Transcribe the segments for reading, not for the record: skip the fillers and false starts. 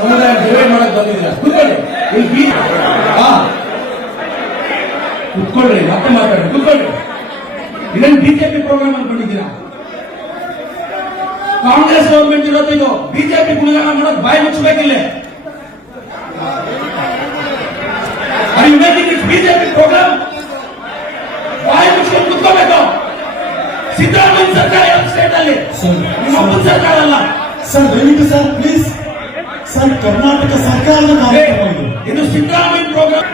ಸಮುದಾಯ ಡಿವೈಡ್ ಮಾಡಕ್ ಬಂದಿದ್ದೀರಾ. ಕೂತ್ಕೊಳ್ಳಿ ಇಲ್ಲಿ ಕುತ್ಕೊಳ್ರಿ, ಮತ್ತೆ ಮಾತಾಡಿ, ಕುತ್ಕೊಳ್ರಿ. ಇದನ್ನು ಬಿಜೆಪಿ ಪ್ರೋಗ್ರಾಮ್ ಅನ್ಕೊಂಡಿದ್ದೀರಾ? ಕಾಂಗ್ರೆಸ್ ಗವರ್ಮೆಂಟ್ ಇರೋದು ಇದು. ಬಿಜೆಪಿ ಗುಣಗಾನ ಮಾಡೋದು ಬಾಯಿ ಮುಚ್ಚಬೇಕಿಲ್ಲ. ಬಿಜೆಪಿ ಪ್ರೋಗ್ರಾಮ್ ಬಾಯಿ ಮುಚ್ಕೊಂಡು ಕುತ್ಕೋಬೇಕು. ಸಿದ್ದರಾಮಯ್ಯ ಸರ್ಕಾರ ಸ್ಟೇಟ್ ಅಲ್ಲಿ, ನಿಮ್ಮ ಅಪ್ಪನ ಸರ್ಕಾರ ಅಲ್ಲ ಸರ್. ದಯವಿಟ್ಟು ಸರ್ ಪ್ಲೀಸ್ ಸರ್, ಕರ್ನಾಟಕ ಸರ್ಕಾರದ ಇದು ಸಿದ್ದರಾಮಯ್ಯ ಪ್ರೋಗ್ರಾಮ್.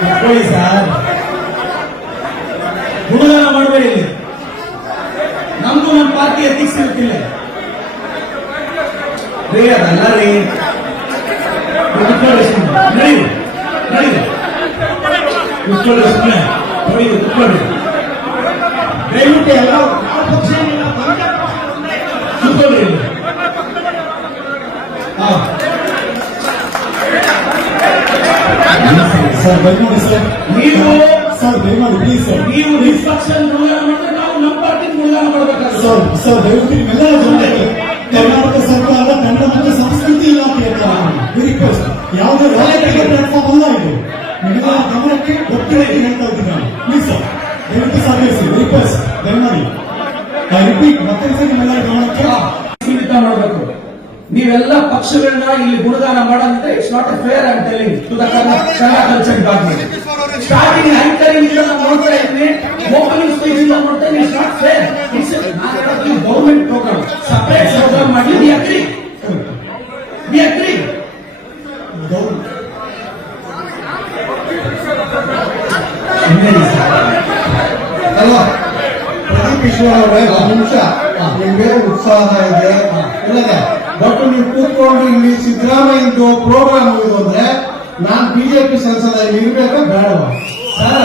ಕುತ್ಕೊಳ್ಳಿ ಸರ್, ಗುಣಗಾನ ಮಾಡಬೇಡಿ. ಇಲ್ಲಿ ನಮ್ದು ನಮ್ಮ ಪಾರ್ಟಿ ಎಥಿಕ್ಸ್ ಇರ್ತಿಲ್ಲ ರೀ, ಅದಲ್ಲ ರೀ. ನಡಿ ನಡಿ ಕುತ್ಕೊಳ್ಳಿ, ಸುಮ್ಮನೆ ನೋಡಿ, ಕುತ್ಕೊಳ್ಳಿ. ದಯವಿಟ್ಟು ಎಲ್ಲ ಕುತ್ಕೊಳ್ಳಿ. ಸರ್ ದಯಮಾಡಿ ಸರ್, ನೀವು ಸರ್ ದಯಮಾಡಿ ಪ್ಲೀಸ್ ಸರ್, ನೀವು ಡಿಸ್ಟ್ರಕ್ಷನ್ ಗುಣಗಾನ ಮಾಡಿದ್ರೆ ನಾವು ನಮ್ಮ ಪಾರ್ಟಿ ಗುಣಗಾನ ಮಾಡಬೇಕಾದ್ರೆ ಸರ್. ಸರ್ ದಯವಿಟ್ಟು ನಿಮ್ಮೆಲ್ಲ ಜನರಿಗೆ ಕರ್ನಾಟಕ ಸರ್ಕಾರದ ಕನ್ನಡ ಮತ್ತು ಸಂಸ್ಕೃತಿ ಇಲಾಖೆ ರಿಕ್ವೆಸ್ಟ್, ಯಾವುದೇ ರಾಜಕೀಯ ಪ್ಲಾಟ್ಫಾರ್ಮ್ ಅಲ್ಲ ಇದು. ನಿಮ್ಮೆಲ್ಲ ಗಮನಕ್ಕೆ ಒಟ್ಟಿಗೆ ಹೇಳ್ತಾ ಇದ್ದೀನಿ ನಾನು. ಪ್ಲೀಸ್ ಸರ್, ದಯವಿಟ್ಟು ಸಹಕರಿಸಿ, ರಿಕ್ವೆಸ್ಟ್ ದಯಮಾಡಿ. ರಿಪೀಟ್ ಮತ್ತೆ ನಿಮ್ಮೆಲ್ಲ ಗಮನಕ್ಕೆ ಸೀಮಿತ ಮಾಡಬೇಕು. ನೀವೆಲ್ಲ ಪಕ್ಷಗಳನ್ನ ಇಲ್ಲಿ ಗುಣಗಾನ ಮಾಡಂತೆ it's not a fair and telling to the Kannada culture department. Starting anchoring ಇಂದ ನಾವು ನೋಡ್ತಾ ಇದ್ವಿ, ಓಪನಿಂಗ್ ಸ್ಪೀಚ್ ಇಂದ ನೋಡ್ತಾ ಇದ್ವಿ. It's not fair. It's government programme, separate programme ಮಾಡಿ. We agree, we agree. ಅಲ್ವಾ ಪ್ರದೀಪ್ ಈಶ್ವರ್ ಅವರೇ, ಒಂದು ನಿಮಿಷ. ನಿಮ್ಗೆ ಉತ್ಸಾಹ ಇದೆ ಇಲ್ಲದೆ, ಬಟ್ ನೀವು ಕೂತ್ಕೊಂಡು ಇಲ್ಲಿ ಸಿದ್ದರಾಮಯ್ಯದು ಪ್ರೋಗ್ರಾಮ್ ಇದು ಅಂದ್ರೆ ನಾನ್ ಬಿಜೆಪಿ ಸಂಸದ ಇಲ್ಲಿ ಇರ್ಬೇಕಾ ಬೇಡವಾ? ಸರ್